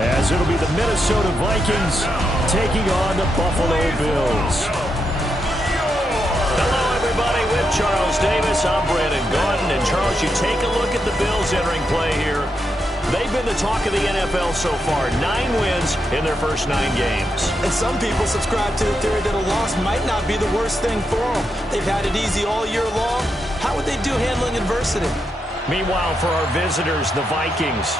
as it'll be the Minnesota Vikings taking on the Buffalo Bills. Hello, everybody. With Charles Davis, I'm Brandon Gaudin. And, Charles, you take a look at the Bills entering play here. They've been the talk of the NFL so far. 9 wins in their first 9 games. And some people subscribe to the theory that a loss might not be the worst thing for them. They've had it easy all year long. How would they do handling adversity? Meanwhile, for our visitors, the Vikings,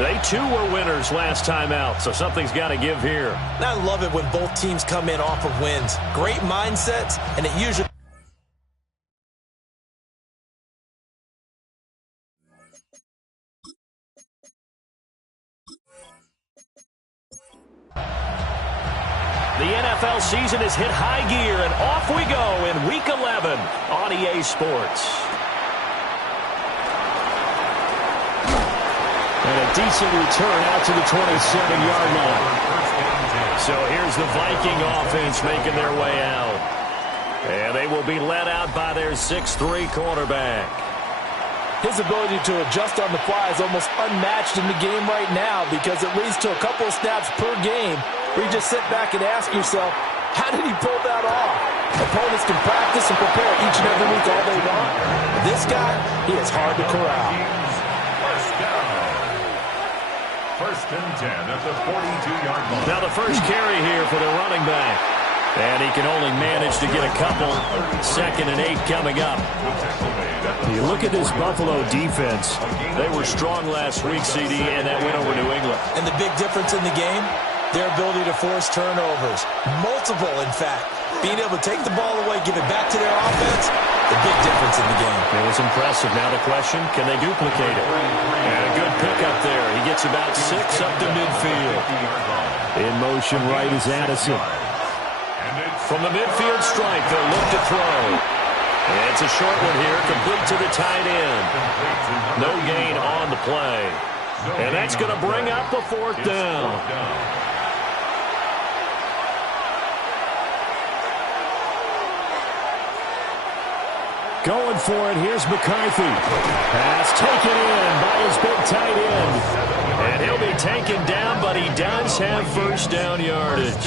they too were winners last time out, so something's got to give here. And I love it when both teams come in off of wins. Great mindsets, and it usually... The NFL season has hit high gear, and off we go in Week 11 on EA Sports. And a decent return out to the 27-yard line. So here's the Viking offense making their way out. And they will be led out by their 6'3" quarterback. His ability to adjust on the fly is almost unmatched in the game right now because it leads to a couple of snaps per game where you just sit back and ask yourself, how did he pull that off? Opponents can practice and prepare each and every week all they want. This guy, he is hard to corral. First and 10 at the 42-yard line. Now the first carry here for the running back. And he can only manage to get a couple. 2nd and 8 coming up. You look at this Buffalo defense. They were strong last week, CD, and that went over New England. And the big difference in the game, their ability to force turnovers. Multiple, in fact. Being able to take the ball away, give it back to their offense, the big difference in the game. It was impressive. Now the question, can they duplicate it? And a good pickup there. He gets about 6 up to midfield. In motion right is Addison. From the midfield stripe, they'll look to throw. And it's a short one here, complete to the tight end. No gain on the play. And that's going to bring up a 4th down. Going for it, here's McCarthy. Pass taken in by his big tight end. And he'll be taken down, but he does have first down yardage.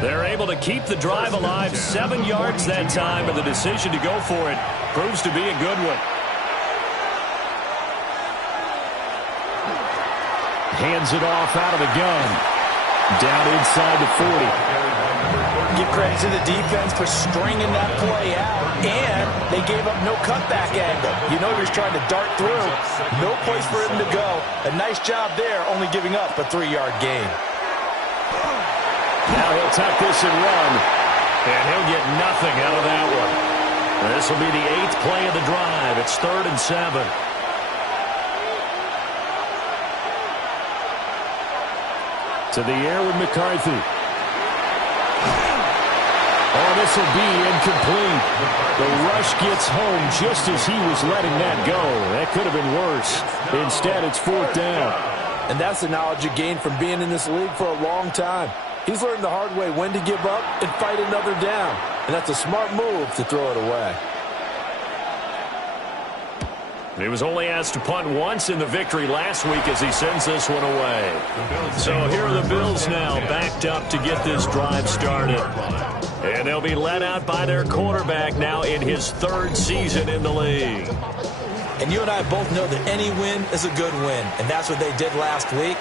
They're able to keep the drive alive, 7 yards that time, and the decision to go for it proves to be a good one. Hands it off out of the gun. Down inside the 40. Give credit to the defense for stringing that play out, and they gave up no cutback angle. You know you're trying to dart through. No place for him to go. A nice job there, only giving up a 3-yard gain. Now he'll tuck this and run. And he'll get nothing out of that one. This will be the 8th play of the drive. It's 3rd and 7. To the air with McCarthy. Oh, this will be incomplete. The rush gets home just as he was letting that go. That could have been worse. Instead, it's 4th down. And that's the knowledge you gain from being in this league for a long time. He's learned the hard way when to give up and fight another down. And that's a smart move to throw it away. He was only asked to punt once in the victory last week as he sends this one away. So here are the Bills now backed up to get this drive started. And they'll be led out by their quarterback now in his 3rd season in the league. And you and I both know that any win is a good win. And that's what they did last week.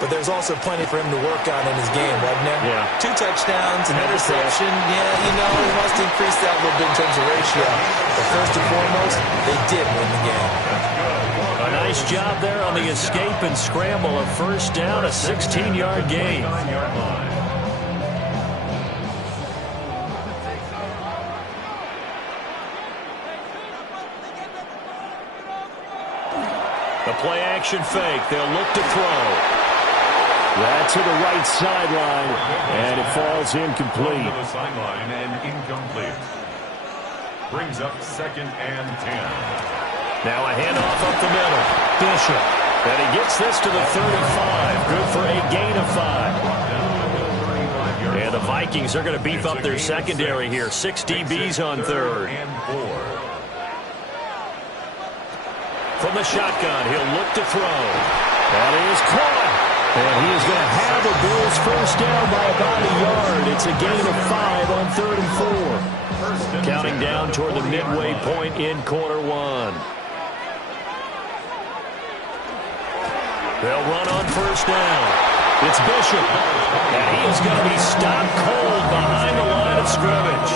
But there's also plenty for him to work on in his game, wasn't there? Yeah. 2 touchdowns, an interception. Yeah, you know, he wants to increase that a little bit in terms of ratio. But first and foremost, they did win the game. A nice job there on the escape and scramble. A first down, a 16-yard gain. The play-action fake. They'll look to throw. That's to the right sideline, and it falls incomplete. To the sideline and incomplete. Brings up 2nd and 10. Now a handoff up the middle. Bishop. And he gets this to the 35. Good for a gain of 5. And the Vikings are going to beef up their secondary here. 6 DBs on 3rd. From the shotgun, he'll look to throw. That is caught. And first down by about a yard. It's a gain of 5 on 3rd and 4. Counting down toward the midway point in quarter one. They'll run on first down. It's Bishop. And he is going to be stopped cold behind the line of scrimmage.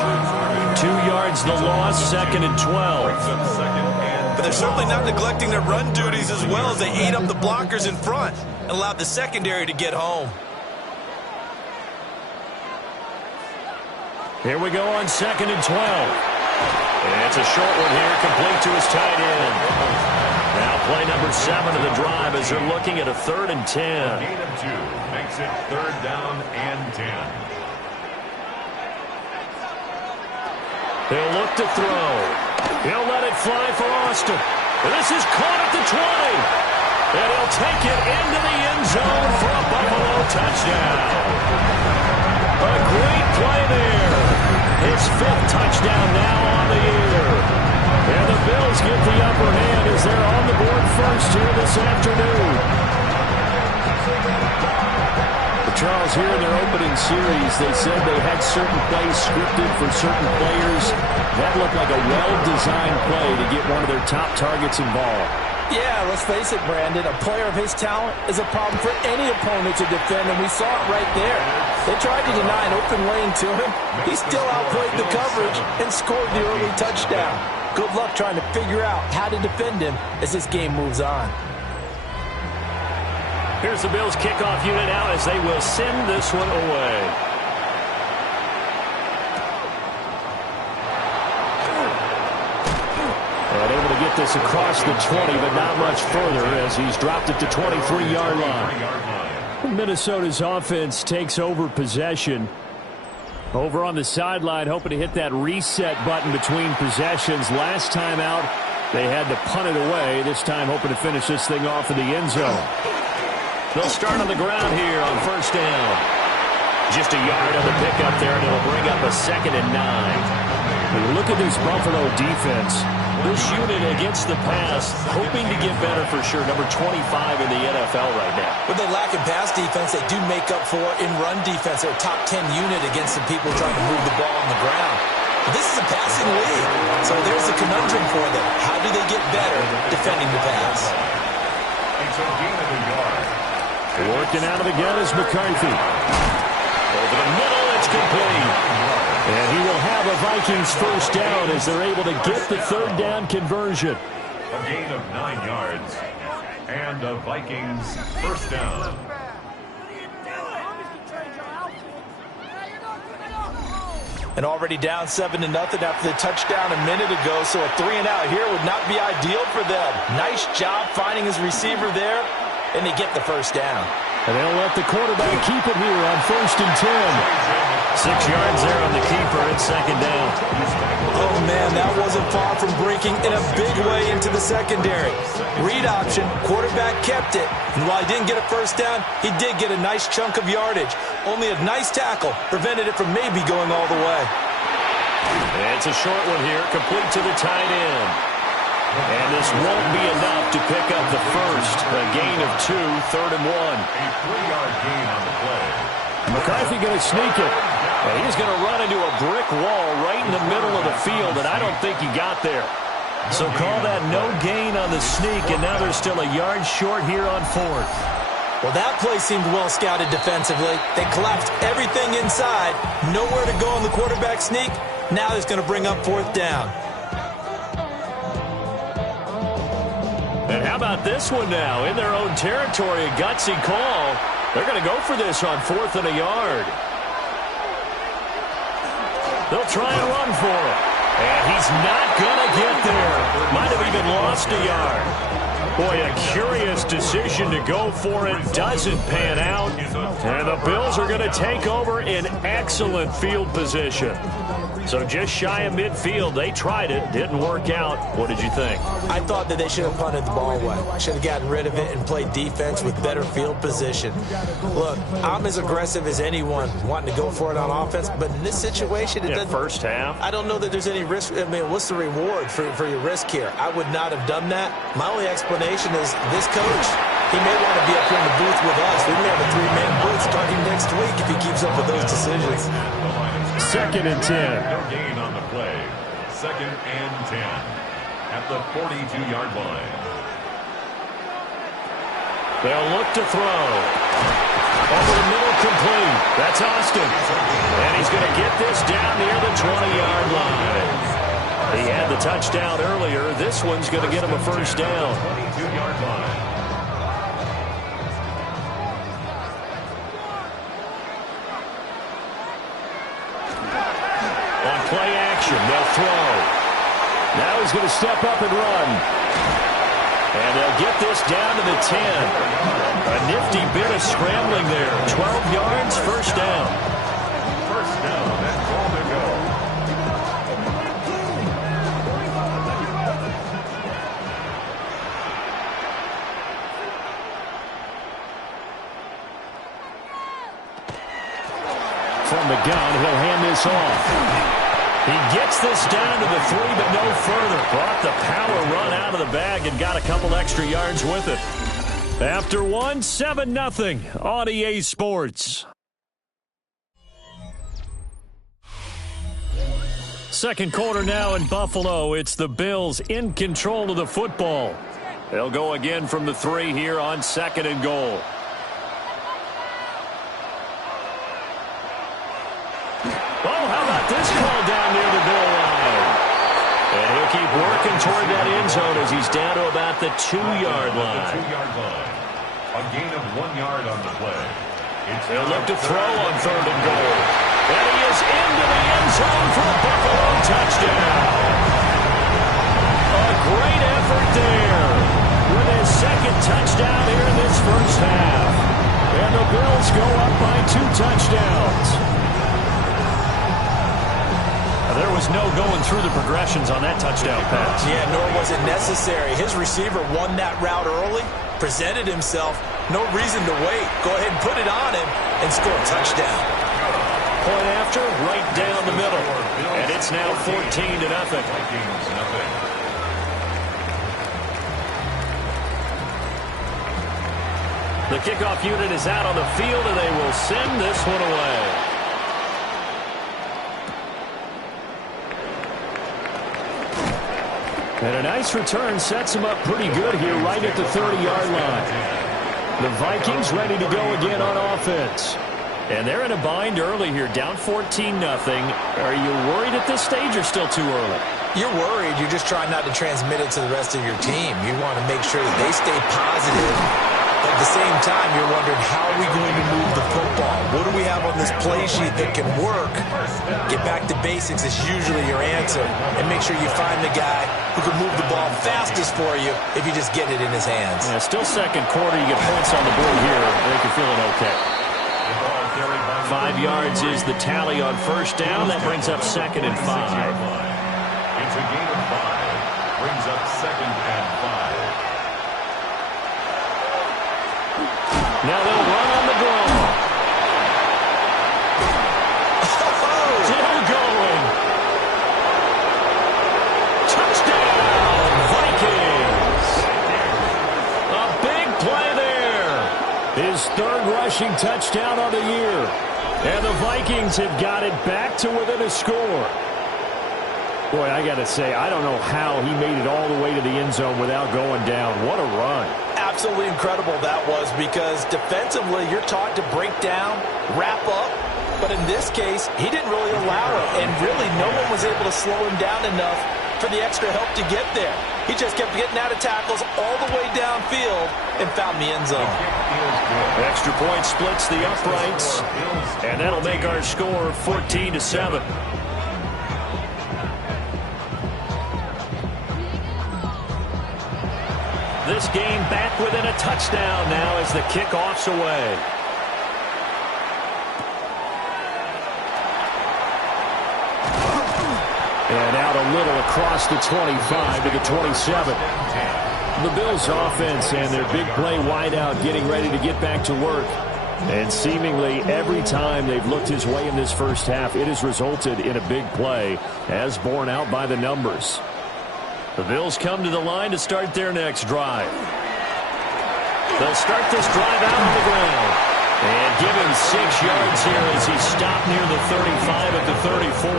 2 yards the loss, 2nd and 12. But they're certainly not neglecting their run duties as well as they ate up the blockers in front and allowed the secondary to get home. Here we go on 2nd and 12. And it's a short one here, complete to his tight end. Now play number 7 of the drive as they're looking at a 3rd and 10. Gain of 2 makes it 3rd down and 10. He'll look to throw. He'll let it fly for Austin. This is caught at the 20. And he'll take it into the end zone for a Buffalo touchdown. A great play there. His 5th touchdown now on the year. And the Bills get the upper hand as they're on the board first here this afternoon. Charles, here in their opening series, they said they had certain plays scripted for certain players. That looked like a well-designed play to get one of their top targets involved. Yeah, let's face it, Brandon. A player of his talent is a problem for any opponent to defend, and we saw it right there. They tried to deny an open lane to him. He still outplayed the coverage and scored the early touchdown. Good luck trying to figure out how to defend him as this game moves on. Here's the Bills kickoff unit out as they will send this one away. And able to get this across the 20, but not much further as he's dropped it to 23-yard line. Minnesota's offense takes over possession. Over on the sideline, hoping to hit that reset button between possessions. Last time out, they had to punt it away. This time, hoping to finish this thing off in the end zone. They'll start on the ground here on first down. Just a yard on the pickup there, and it'll bring up a 2nd and 9. When you look at this Buffalo defense, this unit against the pass, hoping to get better for sure. Number 25 in the NFL right now. What they lack in pass defense, they do make up for in run defense. They're a top 10 unit against the people trying to move the ball on the ground. But this is a passing league, so there's a conundrum for them. How do they get better defending the pass? It's a gain of a yard. working out of the gun is McCarthy. Over the middle, it's complete. And he will have a Vikings first down as they're able to get the third down conversion. A gain of 9 yards. And a Vikings first down. And already down 7-0 after the touchdown a minute ago, so a 3-and-out here would not be ideal for them. Nice job finding his receiver there, and they get the first down. And they'll let the quarterback keep it here on 1st and 10. 6 yards there on the keeper and second down. Oh, man, that wasn't far from breaking in a big way into the secondary. Read option, quarterback kept it. And while he didn't get a first down, he did get a nice chunk of yardage. Only a nice tackle prevented it from maybe going all the way. And it's a short one here, complete to the tight end. And this won't be enough to pick up the first. A gain of 2, 3rd and 1. A 3-yard gain on the play. McCarthy going to sneak it. And he's going to run into a brick wall right in the middle of the field, and I don't think he got there. So call that no gain on the sneak, and now they're still a yard short here on 4th. Well, that play seemed well scouted defensively. They collapsed everything inside. Nowhere to go on the quarterback sneak. Now it's going to bring up 4th down. And how about this one now? In their own territory, a gutsy call. They're going to go for this on 4th and a yard. They'll try and run for it. And he's not going to get there. Might have even lost a yard. Boy, a curious decision to go for it. Doesn't pan out. And the Bills are going to take over in excellent field position. So just shy of midfield. They tried it. Didn't work out. What did you think? I thought that they should have punted the ball away. Should have gotten rid of it and played defense with better field position. Look, I'm as aggressive as anyone wanting to go for it on offense, but in this situation, it doesn't. First half. I don't know that there's any risk. I mean, what's the reward for your risk here? I would not have done that. My only explanation is this coach, he may want to be up here in the booth with us. We may have a 3-man booth starting next next week if he keeps up with those decisions. Second and 10. No gain on the play. Second and 10 at the 42-yard line. They'll look to throw. Over the middle, complete. That's Austin. And he's going to get this down near the 20-yard line. He had the touchdown earlier. This one's going to get him a first down. 22-yard line. On play action, they'll throw. Now he's going to step up and run. And they'll get this down to the 10. A nifty bit of scrambling there. 12 yards, first down. First down and ball to go. From the gun, he'll hand this off. He gets this down to the 3, but no further. Brought the power run out of the bag and got a couple extra yards with it. After one, 7-0 on EA Sports. Second quarter now in Buffalo. It's the Bills in control of the football. They'll go again from the 3 here on second and goal. Oh, how about this call down near the goal line? And he'll keep working toward that end zone as he's down to about the 2-yard line. 2-yard line. A gain of 1 yard on the play. They'll look to throw on third and goal. And he is into the end zone for a Buffalo touchdown. A great effort there with his second touchdown here in this first half. And the Bills go up by 2 touchdowns. There was no going through the progressions on that touchdown pass. Yeah, nor was it necessary. His receiver won that route early, presented himself. No reason to wait. Go ahead and put it on him and score a touchdown. Point after, right down the middle. And it's now 14-0. Vikings, nothing. The kickoff unit is out on the field, and they will send this one away. And a nice return sets him up pretty good here right at the 30-yard line. The Vikings ready to go again on offense. And they're in a bind early here, down 14-0. Are you worried at this stage or still too early? You're worried. You're just trying not to transmit it to the rest of your team. You want to make sure that they stay positive. At the same time, you're wondering, how are we going to move the football? What do we have on this play sheet that can work? Get back to basics is usually your answer. And make sure you find the guy who can move the ball fastest for you if you just get it in his hands. Yeah, still second quarter. You get points on the board here. I think you're feeling okay. 5 yards is the tally on first down. That brings up second and 5. It's a gain of 5. Brings up second and 5. Now they'll run on the draw. Still going. Touchdown, Vikings. A big play there. His third rushing touchdown of the year. And the Vikings have got it back to within a score. Boy, I got to say, I don't know how he made it all the way to the end zone without going down. What a run. Absolutely incredible that was, because defensively you're taught to break down, wrap up, but in this case he didn't really allow it, and really no one was able to slow him down enough for the extra help to get there. He just kept getting out of tackles all the way downfield and found the end zone. Extra point splits the uprights, and that'll make our score 14-7. This game back within a touchdown now as the kickoff's away. And out a little across the 25 to the 27. The Bills' offense and their big play wideout getting ready to get back to work. And seemingly every time they've looked his way in this first half, it has resulted in a big play, as borne out by the numbers. The Bills come to the line to start their next drive. They'll start this drive out on the ground and give him 6 yards here as he stopped near the 35 at the 34.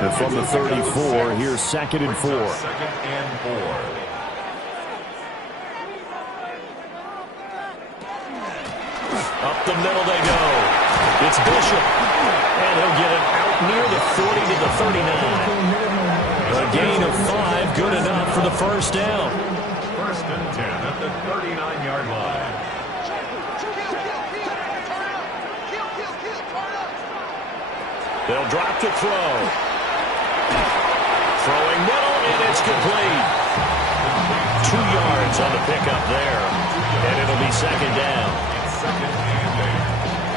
And from the 34, here's 2nd and 4. 2nd and 4. Up the middle they go. It's Bishop. And he'll get it out near the 40 to the 39. A gain of 5, good enough for the first down. 1st and 10 at the 39-yard line. They'll drop to throw. Throwing middle, and it's complete. 2 yards on the pickup there. And it'll be 2nd down. It's 2nd and 8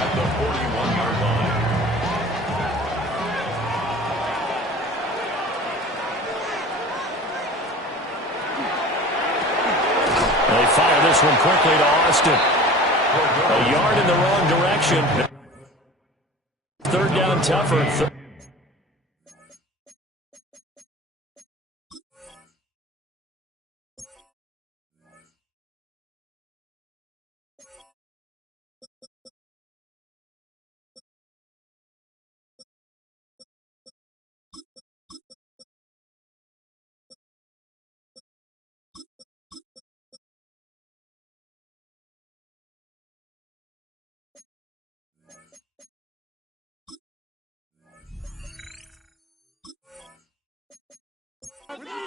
at the 41-yard line. They fire this one quickly to Austin. A yard in the wrong direction. 3rd down tougher.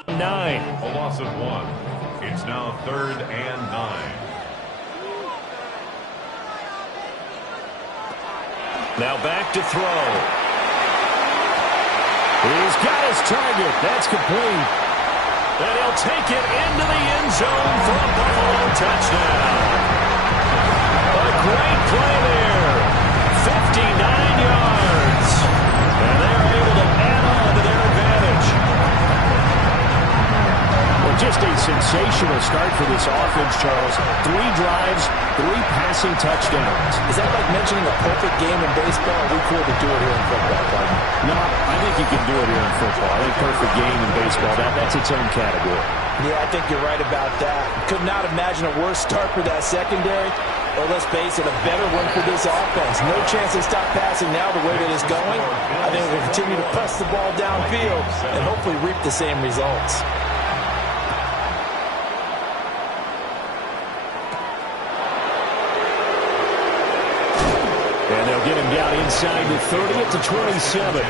Nine. A loss of 1. It's now 3rd and 9. Now back to throw. He's got his target. That's complete. And he'll take it into the end zone for a Buffalo touchdown. A great play there. 59 yards. And they're able to add on to their advantage. Just a sensational start for this offense, Charles. 3 drives, 3 passing touchdowns. Is that like mentioning a perfect game in baseball? We could do it here in football, Carter. No, I think you can do it here in football. I think perfect game in baseball, that's its own category. Yeah, I think you're right about that. Could not imagine a worse start for that secondary. Or let's face it, a better one for this offense. No chance to stop passing now the way that it's going. I think we'll continue to press the ball downfield and hopefully reap the same results. Get him down inside the 30 at the 27.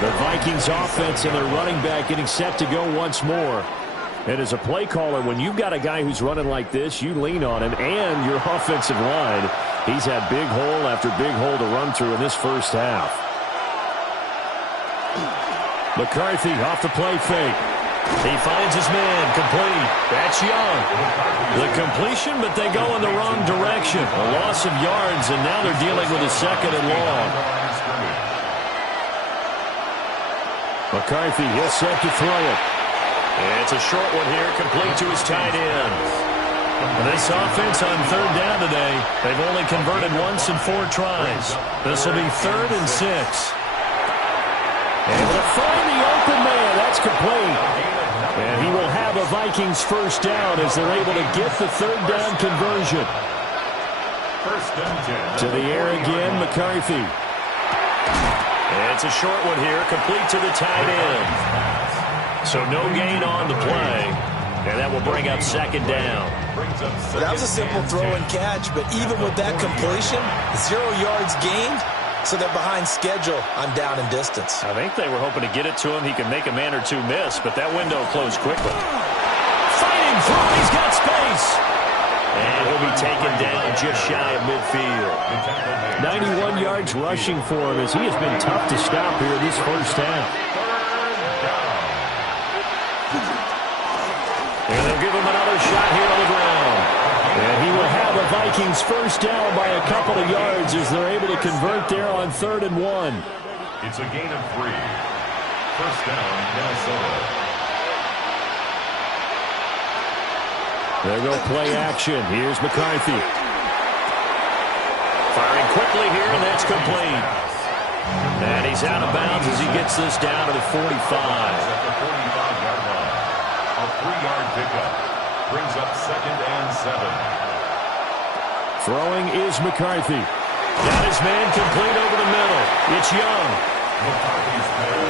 The Vikings offense and their running back getting set to go once more. And as a play caller, when you've got a guy who's running like this, you lean on him and your offensive line. He's had big hole after big hole to run through in this first half. McCarthy off the play fake. He finds his man, complete. That's Young. The completion, but they go in the wrong direction. A loss of yards, and now they're dealing with a 2nd and long. McCarthy, he'll set to throw it. And it's a short one here, complete to his tight end. And this offense on 3rd down today, they've only converted once in 4 tries. This will be 3rd and 6. Able to find the open man. That's complete. And he will have a Vikings first down as they're able to get the 3rd down conversion. 1st and 10. To the air again, McCarthy. And it's a short one here, complete to the tight end. So no gain on the play. And that will bring up 2nd down. Well, that was a simple throw and catch, but even with that completion, 0 yards gained. So they're behind schedule on down and distance. I think they were hoping to get it to him. He could make a man or 2 miss, but that window closed quickly. Fighting through. He's got space. And he'll be taken down just shy of midfield. 91 yards rushing for him as he has been tough to stop here this first half. And they'll give him another shot here on the ground. And he will have a Vikings first down by a couple of yards as they're able to convert there on 3rd and 1. It's a gain of 3. First down, Minnesota. There go play action. Here's McCarthy. Firing quickly here, and that's complete. And he's out of bounds as he gets this down to the 45. At the 45-yard line. A 3-yard pickup. Brings up 2nd and 7. Throwing is McCarthy. Got his man complete over the middle. It's Young.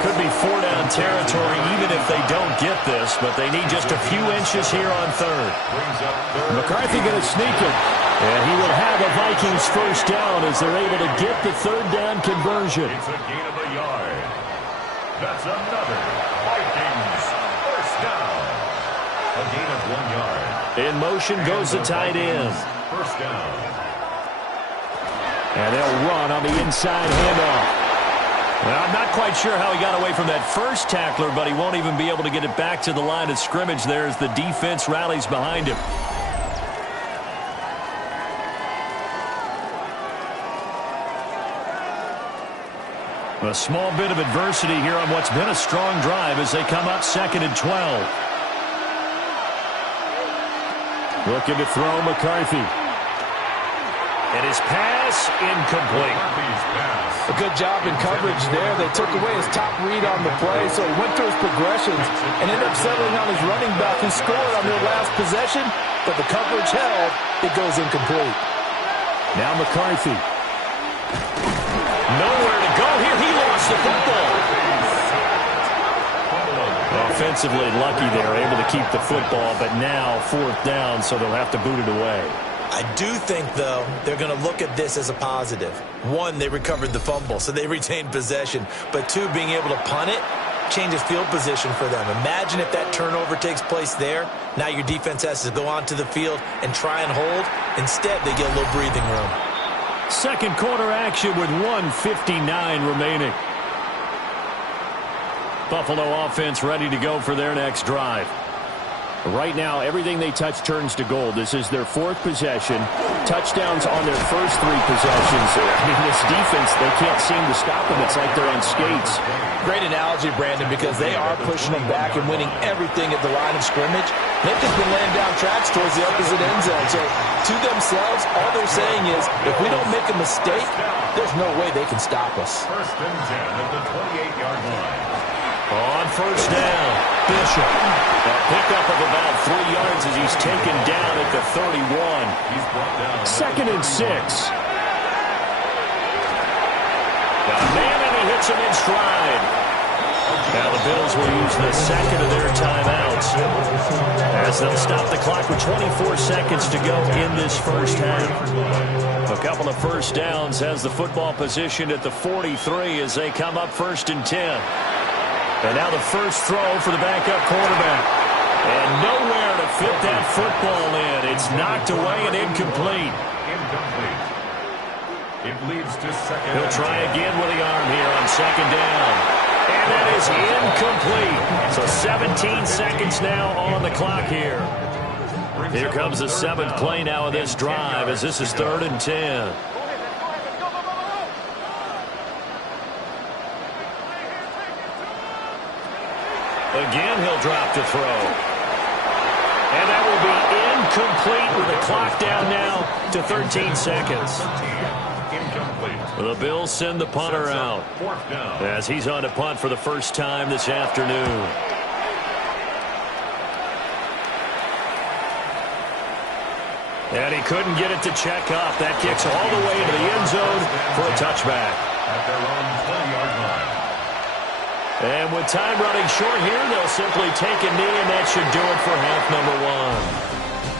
Could be four-down territory even if they don't get this, but they need just a few inches here on third. McCarthy going to sneak it. And he will have a Vikings first down as they're able to get the third down conversion. It's a gain of a yard. That's another Vikings first down. A gain of 1 yard. In motion goes the tight end. First down. And they'll run on the inside handoff. Well, I'm not quite sure how he got away from that first tackler, but he won't even be able to get it back to the line of scrimmage there as the defense rallies behind him. A small bit of adversity here on what's been a strong drive as they come up 2nd and 12. Looking to throw McCarthy. And his pass incomplete. A good job in coverage there. They took away his top read on the play, so he went through his progressions and ended up settling on his running back who scored on their last possession, but the coverage held. It goes incomplete. Now McCarthy. Nowhere to go here. He lost the football. Offensively lucky they were able to keep the football, but now 4th down, so they'll have to boot it away. I do think, though, they're going to look at this as a positive. 1, they recovered the fumble, so they retained possession. But 2, being able to punt it changes field position for them. Imagine if that turnover takes place there. Now your defense has to go onto the field and try and hold. Instead, they get a little breathing room. Second quarter action with 1:59 remaining. Buffalo offense ready to go for their next drive. Right now, everything they touch turns to gold. This is their 4th possession. Touchdowns on their first 3 possessions. I mean, this defense, they can't seem to stop them. It's like they're on skates. Great analogy, Brandon, because they are pushing them back and winning everything at the line of scrimmage. They've just been laying down tracks towards the opposite end zone. So, to themselves, all they're saying is, if we don't make a mistake, there's no way they can stop us. First and 10 at the 28-yard line. On first down, Bishop. A pickup of about 3 yards as he's taken down at the 31. He's brought down. 2nd and 6. Got a man and he hits him in stride. Now the Bills will use the second of their timeouts as they'll stop the clock with 24 seconds to go in this first half. A couple of first downs has the football positioned at the 43 as they come up 1st and 10. And now the first throw for the backup quarterback. And nowhere to fit that football in. It's knocked away and incomplete. Incomplete. It leads to 2nd. He'll try again with the arm here on 2nd down. And that is incomplete. So 17 seconds now on the clock here. Here comes the 7th play now of this drive as this is 3rd and 10. Again, he'll drop to throw. And that will be incomplete with the clock down now to 13 seconds. The Bills send the punter out as he's on to punt for the first time this afternoon. And he couldn't get it to check up. That kicks all the way into the end zone for a touchback. At their own 20-yard line. And with time running short here, they'll simply take a knee, and that should do it for half number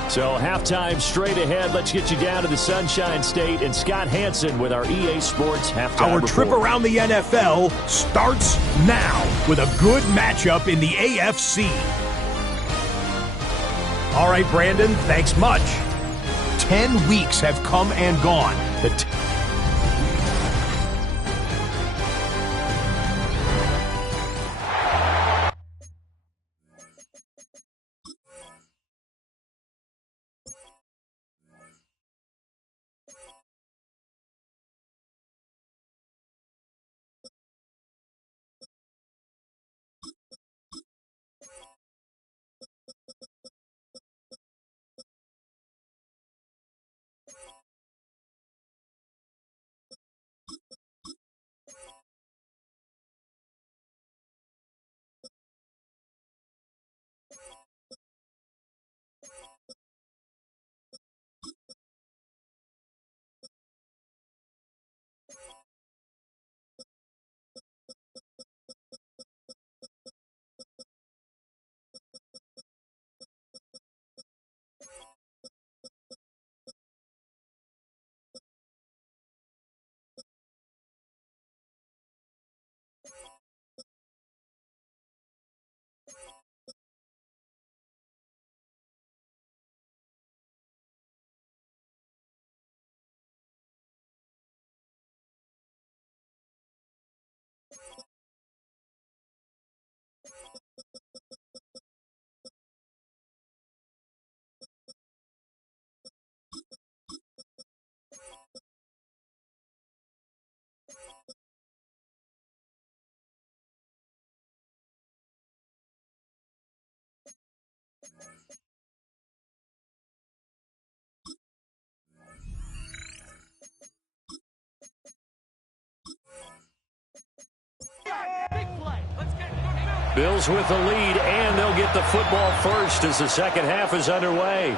1. So halftime straight ahead. Let's get you down to the Sunshine State and Scott Hansen with our EA Sports halftime Our report. trip around the NFL starts now with a good matchup in the AFC. All right, Brandon, thanks much. 10 weeks have come and gone. The Bills with the lead, and they'll get the football first as the second half is underway.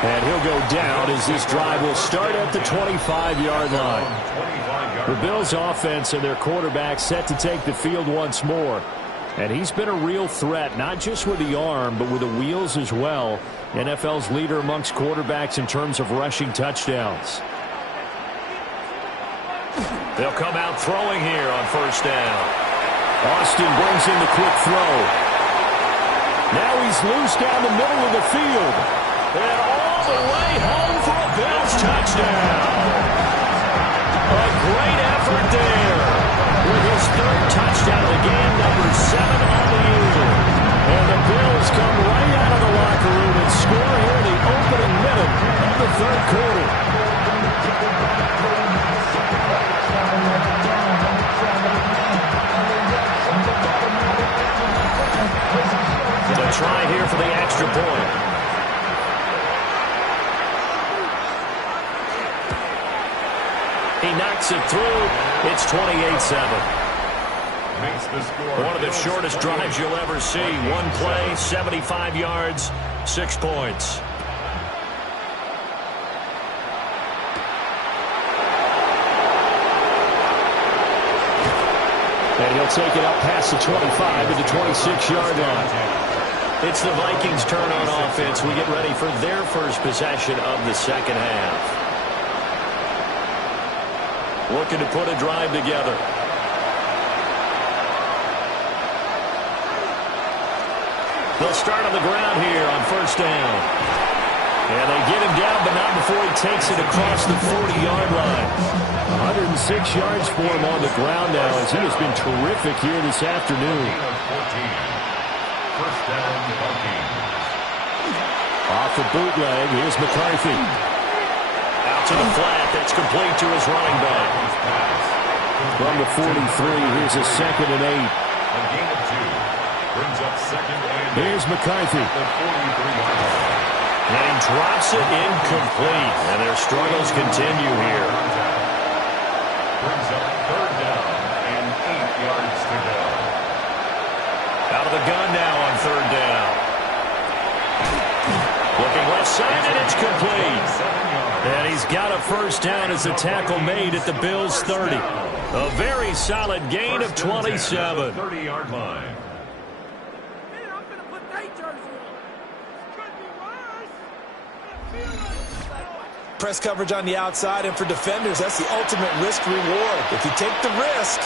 And he'll go down as this drive will start at the 25-yard line. The Bills' offense and their quarterback set to take the field once more. And he's been a real threat, not just with the arm, but with the wheels as well. NFL's leader amongst quarterbacks in terms of rushing touchdowns. They'll come out throwing here on first down. Austin brings in the quick throw. Now he's loose down the middle of the field. And all the way home for a Bills touchdown. A great effort there. With his third touchdown of the game, number 7 on the year. And the Bills come right out of the locker room and score here in the opening minute of the third quarter. To try here for the extra point. He knocks it through. It's 28-7. One of the shortest drives you'll ever see. One play, 75 yards, 6 points. And he'll take it up past the 25 to the 26-yard line. It's the Vikings' turn on offense. We get ready for their first possession of the second half. Looking to put a drive together. They'll start on the ground here on first down. And they get him down, but not before he takes it across the 40-yard line. 106 yards for him on the ground now, as he has been terrific here this afternoon. First down, Vikings. Off the bootleg, here's McCarthy. Out to the flat, that's complete to his running back. From the 43, here's a 2nd and 8. A gain of 2. Brings up 2nd and 8. Here's McCarthy. The 43-yard line. And he drops it incomplete. And their struggles continue here. Brings up 3rd down and 8 yards to go. Out of the gun now on 3rd down. Looking left side, and it's complete. And he's got a first down as the tackle made at the Bills' 30. A very solid gain of 27. 30-yard line. Press coverage on the outside, and for defenders, that's the ultimate risk reward. If you take the risk,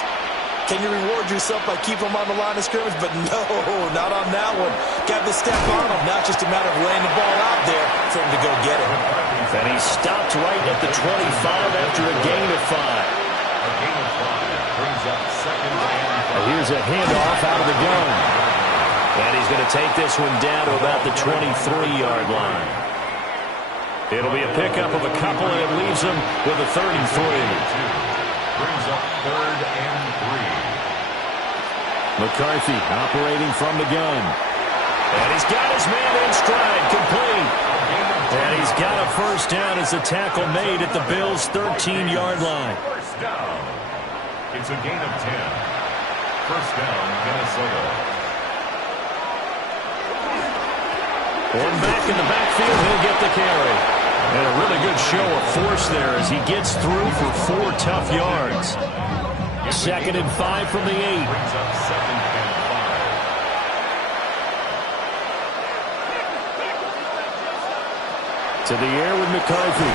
can you reward yourself by keeping them on the line of scrimmage? But no, not on that one. Got to step on them, not just a matter of laying the ball out there for him to go get it. And he stopped right at the 25 after a gain of 5. A gain of 5 brings up 2nd and 5. Here's a handoff out of the gun. And he's going to take this one down to about the 23-yard line. It'll be a pickup of a couple, and it leaves him with a 33. Brings up 3rd and 3. McCarthy operating from the gun. And he's got his man in stride, complete. And he's got a first down as the tackle made at the Bills' 13-yard line. First down. It's a gain of 10. First down, Minnesota. One back in the backfield, he'll get the carry. And a really good show of force there as he gets through for 4 tough yards. 2nd and 5 from the 8. Brings up 2nd and 5. To the air with McCarthy.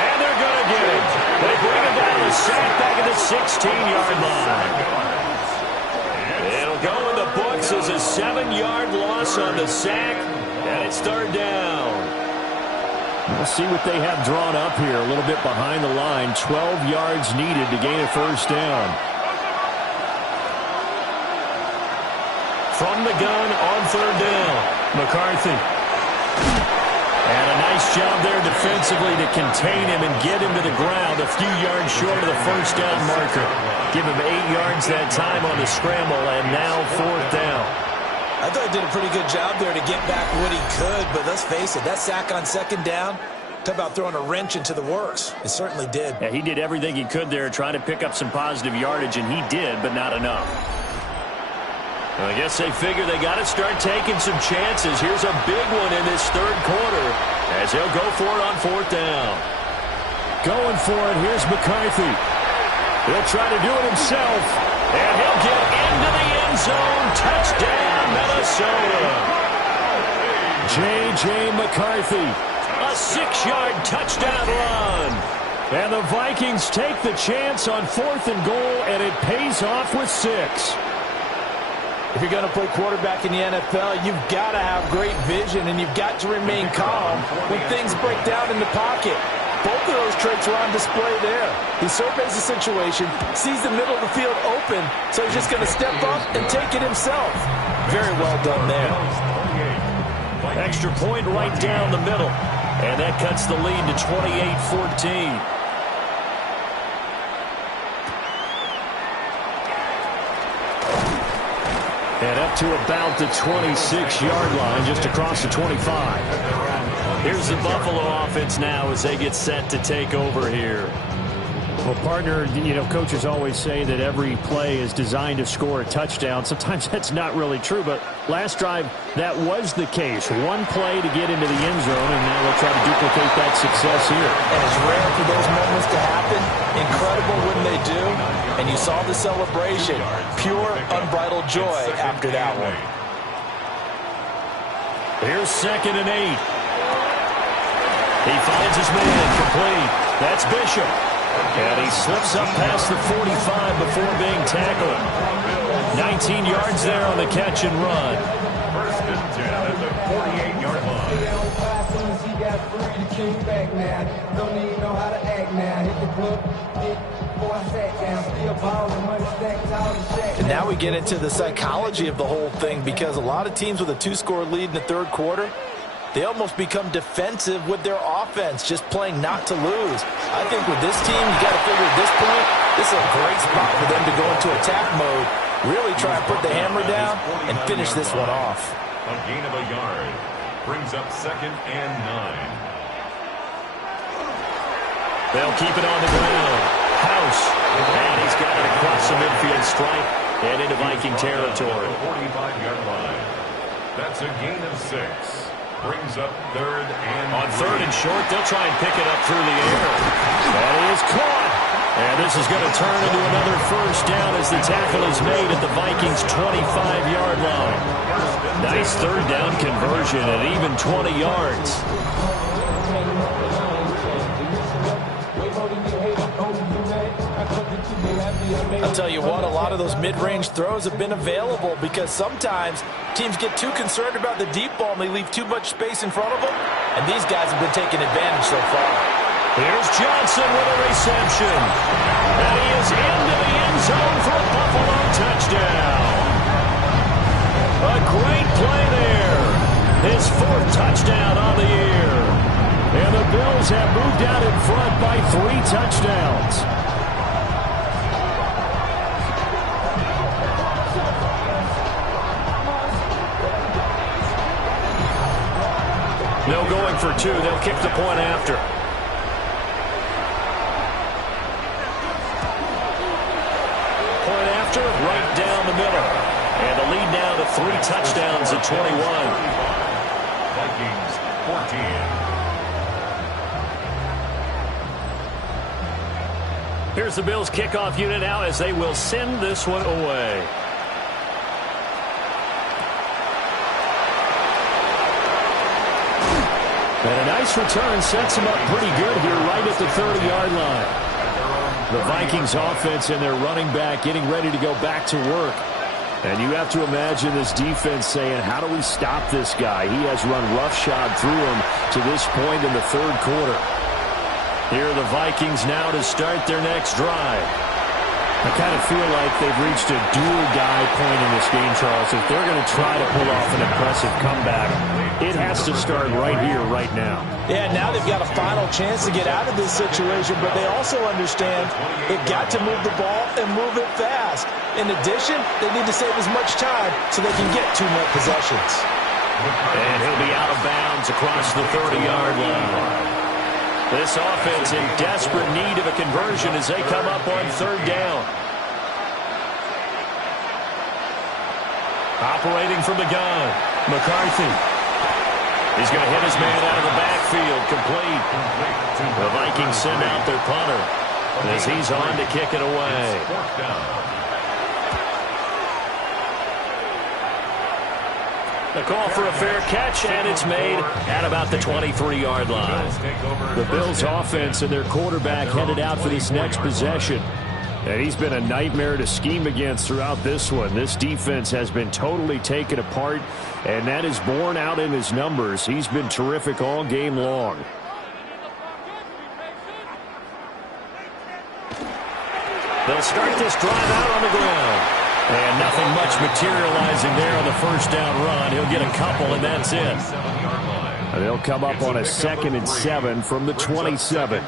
And they're going to get him. They bring him down the sack back at the 16-yard line. It'll go in the books as a 7-yard loss on the sack. And it's 3rd down. We'll see what they have drawn up here. A little bit behind the line. 12 yards needed to gain a first down. From the gun on 3rd down, McCarthy. And a nice job there defensively to contain him and get him to the ground. A few yards short of the first down marker. Give him 8 yards that time on the scramble, and now 4th down. I thought he did a pretty good job there to get back what he could, but let's face it, that sack on 2nd down, Talk about throwing a wrench into the works. It certainly did. Yeah, he did everything he could there trying to pick up some positive yardage, and he did, but not enough. Well, I guess they figure they got to start taking some chances. Here's a big one in this third quarter as he'll go for it on fourth down. Going for it, here's McCarthy. He'll try to do it himself. And he'll get into the end zone. Touchdown, Minnesota. J.J. McCarthy. A 6-yard touchdown run. And the Vikings take the chance on fourth and goal, and it pays off with 6. If you're going to play quarterback in the NFL, you've got to have great vision, and you've got to remain calm when things break down in the pocket. Both of those traits are on display there. He surveys the situation, sees the middle of the field open, so he's just going to step up and take it himself. Very well done there. Extra point right down the middle. And that cuts the lead to 28-14. And up to about the 26-yard line, just across the 25. Here's the Buffalo offense now as they get set to take over here. Well, partner, you know, coaches always say that every play is designed to score a touchdown. Sometimes that's not really true, but last drive, that was the case. One play to get into the end zone, and now they'll try to duplicate that success here. And it's rare for those moments to happen. Incredible when they do. And you saw the celebration. Pure, unbridled joy after that one. Here's 2nd and 8. He finds his man complete. That's Bishop. And he slips up past the 45 before being tackled. 19 yards there on the catch and run. 1st and 10 at the 48-yard line. And now we get into the psychology of the whole thing, because a lot of teams with a 2-score lead in the third quarter, they almost become defensive with their offense, just playing not to lose. I think with this team, you got to figure at this point, this is a great spot for them to go into attack mode, really try and put the hammer down and finish this one off. A gain of a yard brings up 2nd and 9. They'll keep it on the ground. House. And he's got it across the midfield stripe and into Viking territory. 45-yard line. That's a gain of 6. Brings up 3rd and on 3rd and short, they'll try and pick it up through the air. That is caught. And this is going to turn into another first down as the tackle is made at the Vikings' 25-yard line. Nice third down conversion at even 20 yards. I'll tell you what, a lot of those mid-range throws have been available, because sometimes teams get too concerned about the deep ball and they leave too much space in front of them, and these guys have been taking advantage so far. Here's Johnson with a reception. And he is into the end zone for a Buffalo touchdown. A great play there. His 4th touchdown on the year. And the Bills have moved out in front by 3 touchdowns. No going for 2. They'll kick the point after. Point after, right down the middle. And the lead now to 3 touchdowns at 21. Vikings 14. Here's the Bills kickoff unit now as they will send this one away. And a nice return sets him up pretty good here right at the 30-yard line. The Vikings offense and their running back getting ready to go back to work. And you have to imagine this defense saying, how do we stop this guy? He has run roughshod through him to this point in the third quarter. Here are the Vikings now to start their next drive. I kind of feel like they've reached a do-or-die point in this game, Charles. If they're going to try to pull off an impressive comeback, it has to start right here, right now. Yeah, now they've got a final chance to get out of this situation, but they also understand they've got to move the ball and move it fast. In addition, they need to save as much time so they can get 2 more possessions. And he'll be out of bounds across the 30-yard line. This offense in desperate need of a conversion as they come up on third down. Operating from the gun, McCarthy. He's going to hit his man out of the backfield, complete. The Vikings send out their punter as he's on to kick it away. The call for a fair catch, and it's made at about the 23-yard line. The Bills' offense and their quarterback headed out for this next possession. And he's been a nightmare to scheme against throughout this one. This defense has been totally taken apart, and that is borne out in his numbers. He's been terrific all game long. They'll start this drive out on the ground. And nothing much materializing there on the first down run. He'll get a couple, and that's it. And they'll come up on a 2nd and 7 from the 27.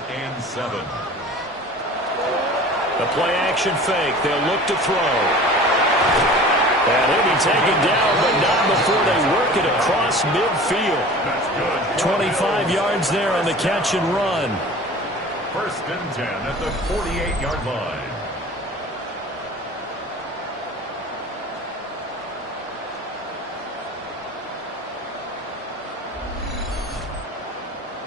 The play-action fake. They'll look to throw. And he'll be taken down, but not before they work it across midfield. 25 yards there on the catch and run. 1st and 10 at the 48-yard line.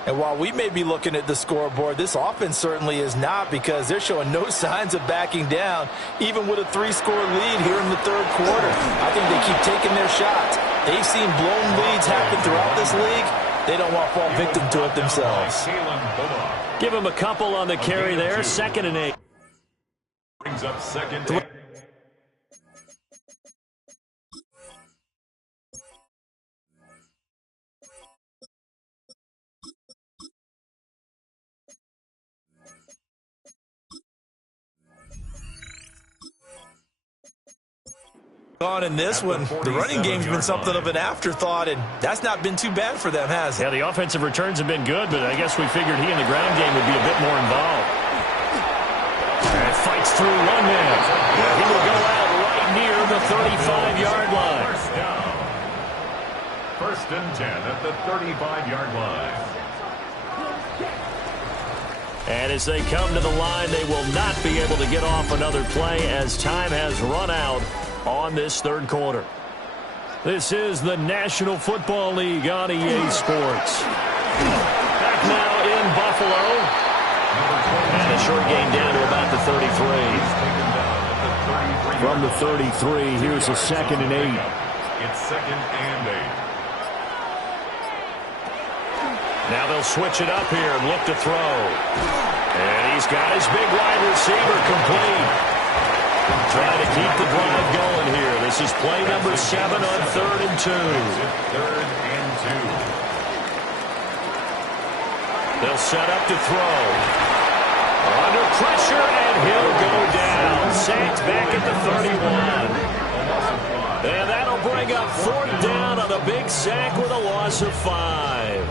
And while we may be looking at the scoreboard, this offense certainly is not, because they're showing no signs of backing down, even with a 3-score lead here in the third quarter. I think they keep taking their shots. They've seen blown leads happen throughout this league. They don't want to fall victim to it themselves. Give them a couple on the carry there. 2nd and 8. Brings up 2nd and 8. On in this one, the running game's been something of an afterthought, and that's not been too bad for them, has it? Yeah, the offensive returns have been good, but I guess we figured he in the ground game would be a bit more involved. And fights through one man. Yeah, he will go out right near the 35-yard line. First down. 1st and 10 at the 35-yard line. And as they come to the line, they will not be able to get off another play as time has run out on this third quarter. This is the National Football League on EA Sports. Back now in Buffalo. And a short gain down to about the 33. From the 33, here's a 2nd and 8. It's 2nd and 8. Now they'll switch it up here and look to throw. And he's got his big wide receiver complete. Trying to keep the drive going here. This is play number 7 on 3rd and 2. 3rd and 2. They'll set up to throw. Under pressure, and he'll go down. Sacked back at the 31. And that'll bring up 4th down on a big sack with a loss of 5.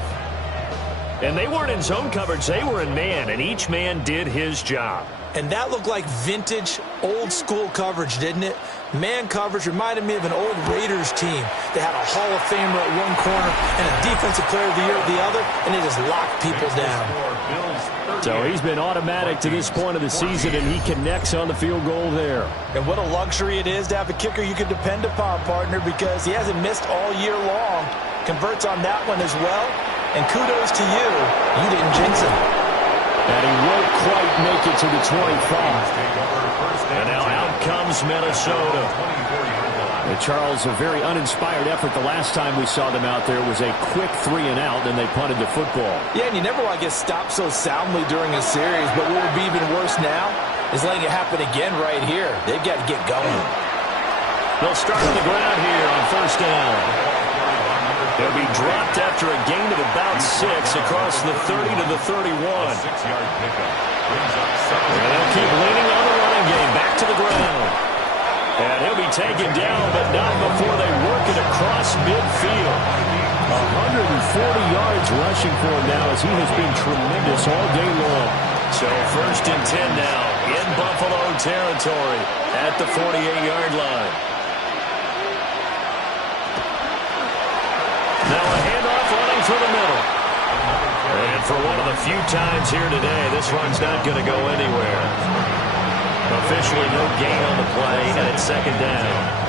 And they weren't in zone coverage. They were in man, and each man did his job. And that looked like vintage, old-school coverage, didn't it? Man coverage reminded me of an old Raiders team. They had a Hall of Famer at one corner and a Defensive Player of the Year at the other, and they just locked people down. So he's been automatic to this point of the season, and he connects on the field goal there. And what a luxury it is to have a kicker you can depend upon, partner, because he hasn't missed all year long. Converts on that one as well, and kudos to you. You didn't jinx him. And he won't quite make it to the 25. And now out comes Minnesota. And Charles, a very uninspired effort the last time we saw them out there was a quick 3 and out, and they punted the football. Yeah, and you never want to get stopped so soundly during a series, but what would be even worse now is letting it happen again right here. They've got to get going. They'll start on the ground here on 1st down. They'll be dropped after a gain of about 6 across the 30 to the 31. And they'll keep leaning on the running game back to the ground. And he'll be taken down, but not before they work it across midfield. 140 yards rushing for him now as he has been tremendous all day long. So 1st and 10 now in Buffalo territory at the 48-yard line. Now a handoff running through the middle. And for one of the few times here today, this run's not going to go anywhere. Officially no gain on the play, and it's second down.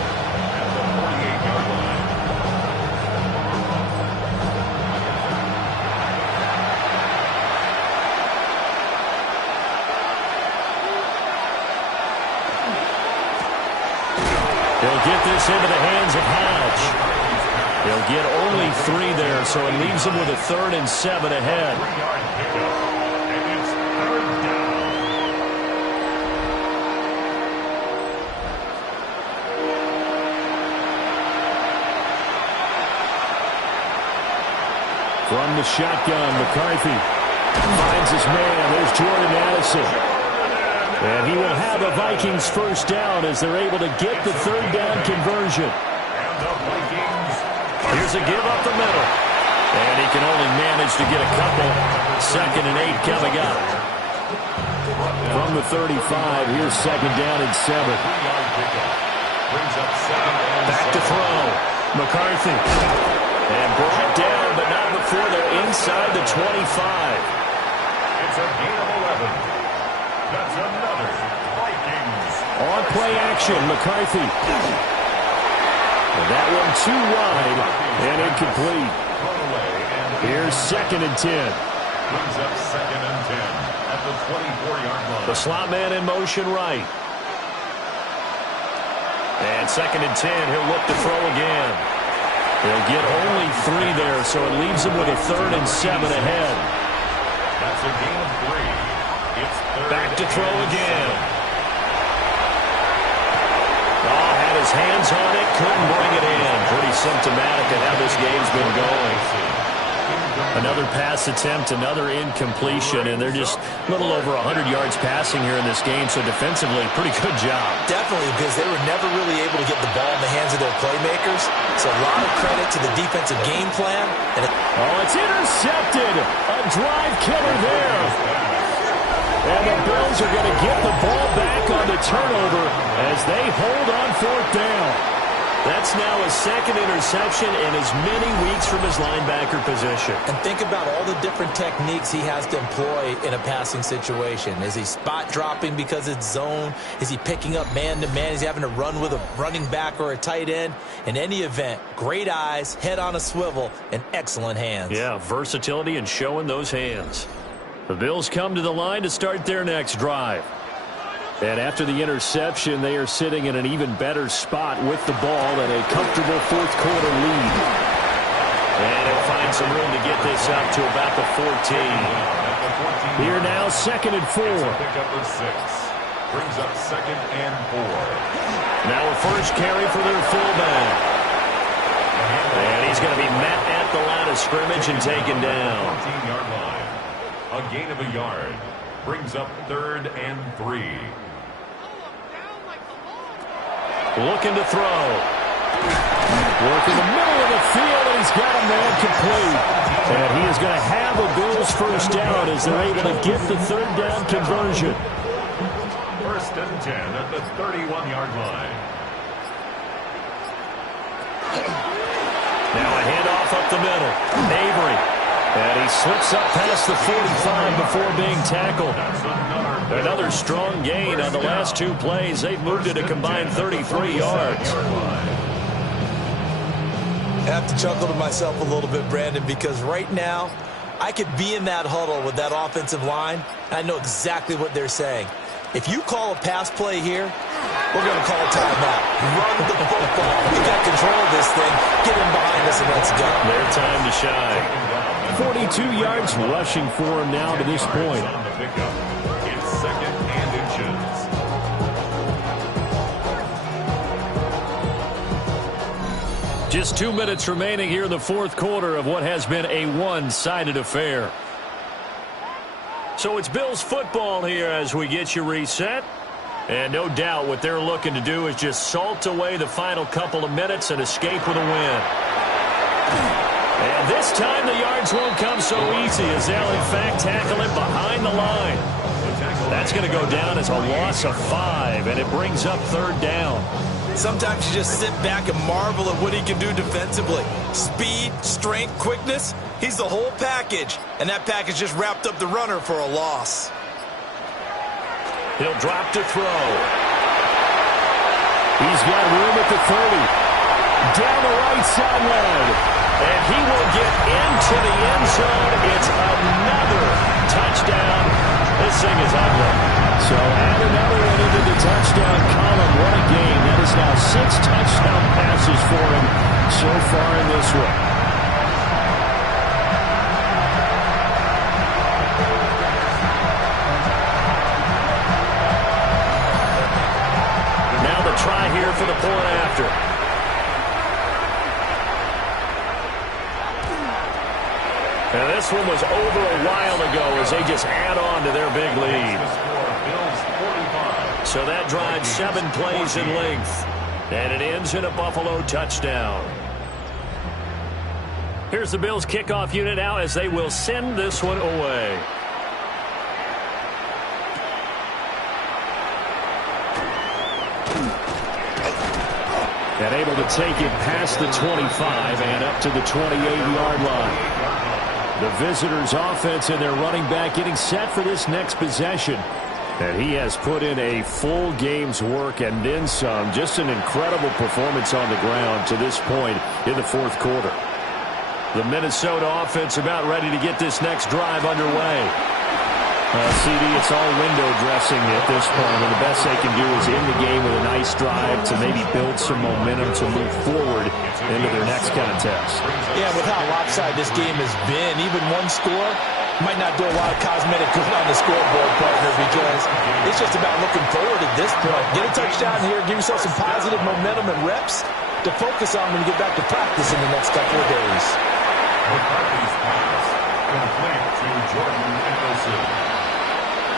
He'll get this into the hands of Hodge. He'll get only 3 there, so it leaves him with a 3rd and 7 ahead. From the shotgun, McCarthy finds his man. There's Jordan Addison. And he will have a Vikings first down as they're able to get the 3rd down conversion. Here's a give up the middle. And he can only manage to get a couple. 2nd and 8 coming up. From the 35, here's 2nd down and 7. Back to throw. McCarthy. And brought down, but not before they're inside the 25. It's a gain of 11. That's another Vikings. On play action, McCarthy. And that one too wide and incomplete. Here's 2nd and 10. Brings up 2nd and 10 at the 24-yard line. The slot man in motion right. And 2nd and 10, he'll look to throw again. He'll get only 3 there, so it leaves him with a 3rd and 7 ahead. That's a gain of 3. It's back to throw again. Oh, had his hands on it, couldn't bring it in. Pretty symptomatic of how this game's been going. Another pass attempt, another incompletion, and they're just a little over 100 yards passing here in this game, so defensively, pretty good job. Definitely, because they were never really able to get the ball in the hands of their playmakers. So a lot of credit to the defensive game plan. Oh, it's intercepted. A drive killer there. And the Bills are going to get the ball back on the turnover as they hold on 4th down. That's now his 2nd interception in as many weeks from his linebacker position. And think about all the different techniques he has to employ in a passing situation. Is he spot dropping because it's zone? Is he picking up man-to-man? Is he having to run with a running back or a tight end? In any event, great eyes, head on a swivel, and excellent hands. Yeah, versatility and showing those hands. The Bills come to the line to start their next drive. And after the interception, they are sitting in an even better spot with the ball and a comfortable 4th quarter lead. And he'll find some room to get this up to about the 14. Here now, 2nd and 4. Pick up of 6. Brings up 2nd and 4. Now a first carry for their fullback. And he's going to be met at the line of scrimmage and taken down. 14-yard line. A gain of a yard. Brings up 3rd and 3. Looking to throw. Work in the middle of the field, and he's got a man complete. And he is going to have a Bills first down as they're able to get the 3rd down conversion. 1st and 10 at the 31-yard line. Now a handoff up the middle. Avery. And he slips up past the 45 before being tackled. Another strong gain on the last 2 plays. They've moved it a combined 33 yards. I have to chuckle to myself a little bit, Brandon, because right now I could be in that huddle with that offensive line. I know exactly what they're saying. If you call a pass play here, we're going to call a timeout. Run the football. We got control of this thing. Get in behind us and let's go. Their time to shine. 42 yards rushing for him now to this point. It's 2nd and inches. Just 2 minutes remaining here in the 4th quarter of what has been a one-sided affair. So it's Bills football here as we get you reset. And no doubt what they're looking to do is just salt away the final couple of minutes and escape with a win. And this time the yards won't come so easy as they'll in fact tackle it behind the line. That's going to go down as a loss of 5, and it brings up 3rd down. Sometimes you just sit back and marvel at what he can do defensively. Speed, strength, quickness, he's the whole package. And that package just wrapped up the runner for a loss. He'll drop to throw. He's got room at the 30. Down the right sideline. And he will get into the end zone. It's another touchdown. This thing is ugly. So add another one into the touchdown column. What a game. That is now 6 touchdown passes for him so far in this one. Now the try here for the point after. And this one was over a while ago as they just add on to their big lead. So that drives 7 plays in length. And it ends in a Buffalo touchdown. Here's the Bills kickoff unit now as they will send this one away. And able to take it past the 25 and up to the 28-yard line. The visitors' offense and their running back getting set for this next possession. And he has put in a full game's work and then some. Just an incredible performance on the ground to this point in the fourth quarter. The Minnesota offense about ready to get this next drive underway. CD, it's all window dressing at this point, and the best they can do is end the game with a nice drive to maybe build some momentum to move forward into their next contest. Yeah, with how lopsided this game has been, even one score might not do a lot of cosmetic good on the scoreboard, partner, because it's just about looking forward at this point. Get a touchdown here, give yourself some positive momentum and reps to focus on when you get back to practice in the next couple of days. McCarthy's pass complete to Jordan Nicholson.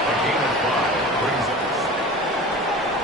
A gain of 5 brings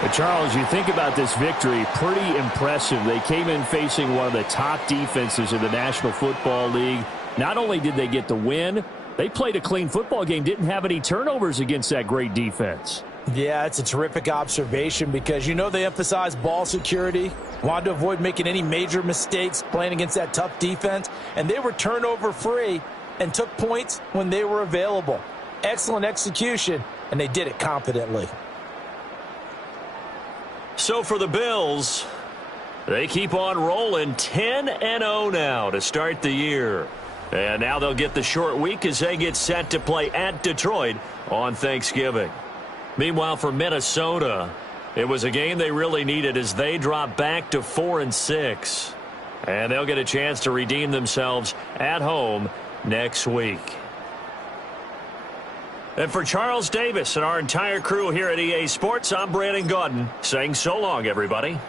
us. Charles, you think about this victory, pretty impressive. They came in facing one of the top defenses in the National Football League. Not only did they get the win, they played a clean football game, didn't have any turnovers against that great defense. Yeah, it's a terrific observation because you know they emphasize ball security, wanted to avoid making any major mistakes playing against that tough defense, and they were turnover-free and took points when they were available. Excellent execution, and they did it confidently. So for the Bills, they keep on rolling 10-0 now to start the year. And now they'll get the short week as they get set to play at Detroit on Thanksgiving. Meanwhile, for Minnesota, it was a game they really needed as they drop back to 4-6. And they'll get a chance to redeem themselves at home next week. And for Charles Davis and our entire crew here at EA Sports, I'm Brandon Gaudin saying so long, everybody.